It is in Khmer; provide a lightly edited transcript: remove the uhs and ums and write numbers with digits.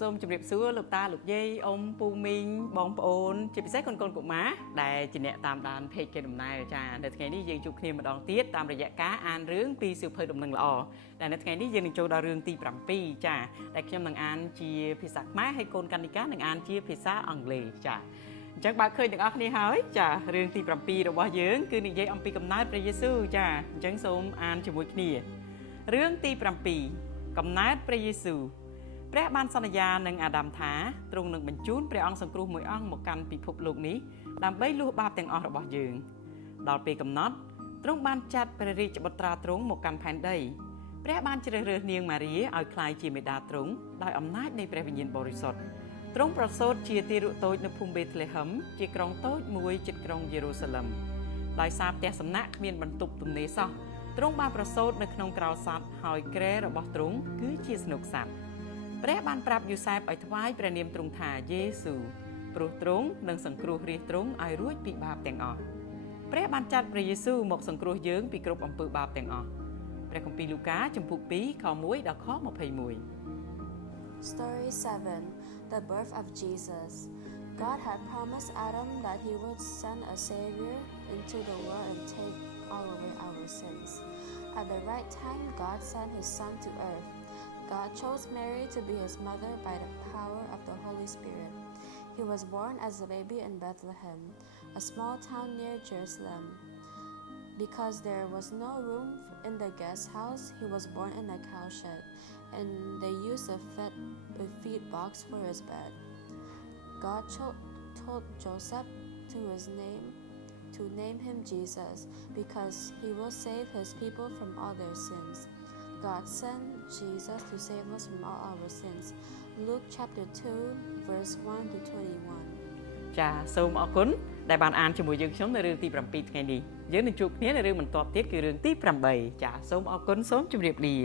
សូមជម្រាបសួរលោកតាលោកយាយអ៊ំពូមីងបងប្អូនជាពិសេសកូនកកុមារដែលជាអ្នកតាមដានเพจគេដំណើរចានៅថ្ងៃនេះយើងជួបគ្នាម្ដងទៀតតាមរយៈការអានរឿងពីសៀវភៅដំណឹងល្អដែលនៅថ្ងៃនេះយើងនឹងចូលដល់រឿងទី7ចាដែលខ្ញុំនឹងអានជាភាសាខ្មែរហើយកូនកណ្ឌិកានឹងអានជាភាសាអង់គ្លេសចាអញ្ចឹងបើឃើញទាំងអស់គ្នាហើយចារឿងទី7របស់យើងគឺនិយាយអំពីកំណើតព្រះយេស៊ូវចាអញ្ចឹងសូមអានជាមួយគ្នារឿងទី7កំណើតព្រះយេស៊ូវព្រះបានសន្យានឹងអាដាមថាទ្រង់នឹងបញ្ជូនព្រះអង្គសង្គ្រោះមួយអង្គមកកាន់ពិភពលោកនេះដើម្បីលួសបាបទាំងអស់របស់យើងដល់ពេលកំណត់ទ្រង់បានចាត់ព្រះរាជបុត្រាទ្រង់មកកាន់ផែនដីព្រះបានជ្រើសរើសនាងម៉ារីឲ្យក្លាយជាមេដាទ្រង់ដោយអំណាចនៃព្រះវិញ្ញាណបរិសុទ្ធទ្រង់ប្រសូតជាទារកតូចនៅភូមិបេតលេហឹមជាក្រុងតូចមួយជិតក្រុងយេរូសាឡឹមដោយសារផ្ទះសំណាក់គ្មានបន្ទប់ទំនេរសោះទ្រង់បានប្រសូតនៅក្នុងក្រោលសត្វហើយគ្រែរបស់ទ្រង់គឺជាស្នុកសត្វព្រះបានប្រាប់យូសែបឲ្យថ្វាយព្រះនាមទ្រង់ថាយេស៊ូព្រោះទ្រង់នឹងសង្គ្រោះរាជទ្រង់ឲ្យរួចពីបាបទាំងអស់ព្រះបានចាត់ព្រះយេស៊ូវមកសង្គ្រោះយើងពីគ្រប់អំពើបាបទាំងអស់ព្រះគម្ពីរលូកាជំពូក2ខ1ដល់ខ21 Story 7 The birth of Jesus God had promised Adam that he would send a savior into the world and take all away our sins. At the right time, God sent his son to earth. God chose Mary to be his mother by the power of the Holy Spirit. He was born as a baby in Bethlehem, a small town near Jerusalem. Because there was no room in the guest house, he was born in a cowshed, and they used a feed box for his bed. God told Joseph to name him Jesus, because he will save his people from all their sins. God sent Jesus to save us from all our sins. Luke chapter 2 verse 1 to 21. ចាសូមអរគុណដែលបានអានជាមួយយើងខ្ញុំនៅរឿងទី7ថ្ងៃនេះយើងនឹងជួបគ្នានៅរឿងបន្តទៀតគឺរឿងទី8ចាសូមអរគុណសូមជម្រាបលា